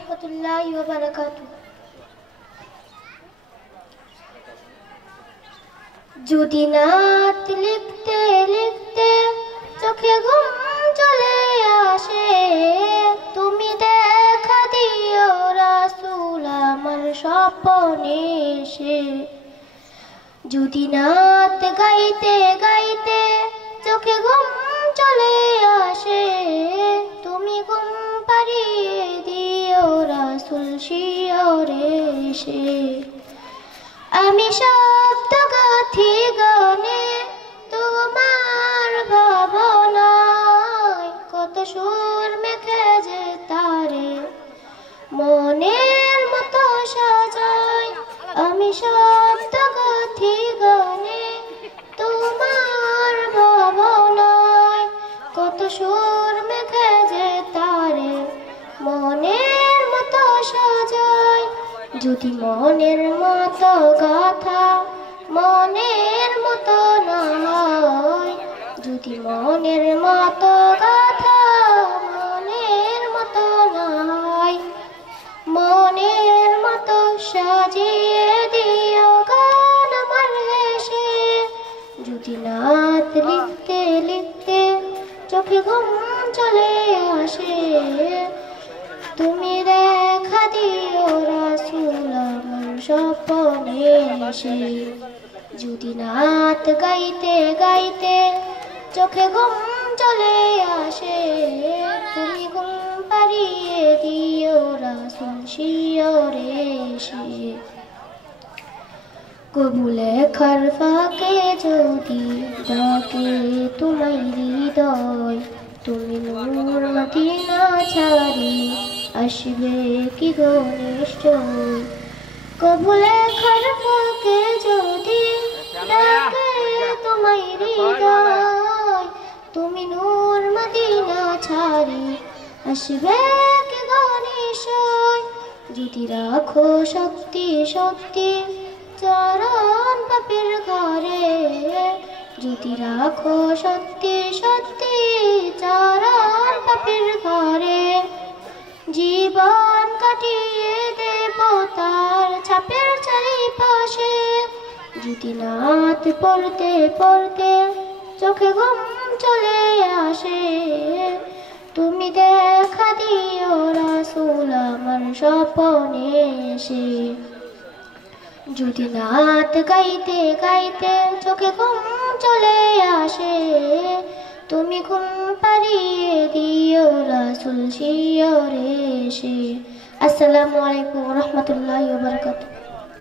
রহমতুল্লাহি ওয়া বারাকাতুহু। যদি নাত লিখতে লিখতে চোখে ঘুম চলে আসে, তুমি দেখা দিও রাসূল আমার স্বপ্নে এসে। যদি নাত গাইতে গাইতে চোখে ঘুম চলে আসে, তুমি ঘুম পাড়িয়ে দিও রাসূল শিয়রে এসে। আমি শব্দ গাথি গানে তোমার ভাবনায়, কত সুর মেখে যে তারে মনের মতো সাজাই। আমি শব্দ গাথি গানে তোমার ভাবনায়, কত সুর মেখে যে তারে মনের মতো সাজাই। যদি মনের মতো গাথা মনের মতো না হয়, যদি মনের মতো গাথা মনের মতো না হয়, মনের মতো সাজিয়ে দিও গান আমার হেসে। যদি নাত লিখতে লিখতে চোখে ঘুম চলে আসে, তুমি দেখা দিও রাসূল আমার স্বপ্নে এসে। যদি নাত গাইতে গাইতে চোখে ঘুম চলে আসে, তুমি ঘুম পাড়িয়ে দিও রাসূল শিয়রে এসে। কবু লেখার ফাঁকে যদি ডাকে তোমায় হৃদয়, তুমি নূর মদিনা ছাড়ি আসবে কি গো নিশ্চয়। কবু লেখার ফাঁকে যদি ডাকে তোমায় হৃদয়, তুমি নূর মদিনা ছাড়ি আসবে কি গো নিশ্চয়। যদি রাখো শক্তি শক্তি চরণ পাপের ঘরে, যদি রাখো শক্তি শক্তি চরণ পাপের ঘরে, জীবন কাটিয়ে দেব তার ছাপের চারিপাশে। যদি নাত পড়তে পড়তে চোখে ঘুম চলে আসে, তুমি দেখা দিও রাসূল আমার স্বপ্নে এসে। যদি নাত গাইতে গাইতে চোখে ঘুম চলে আসে, তুমি ঘুম পাড়িয়ে দিও রাসূল শিয়রে এসে। আসসালামু আলাইকুম ওয়া রাহমাতুল্লাহি ওয়া বারাকাতুহু।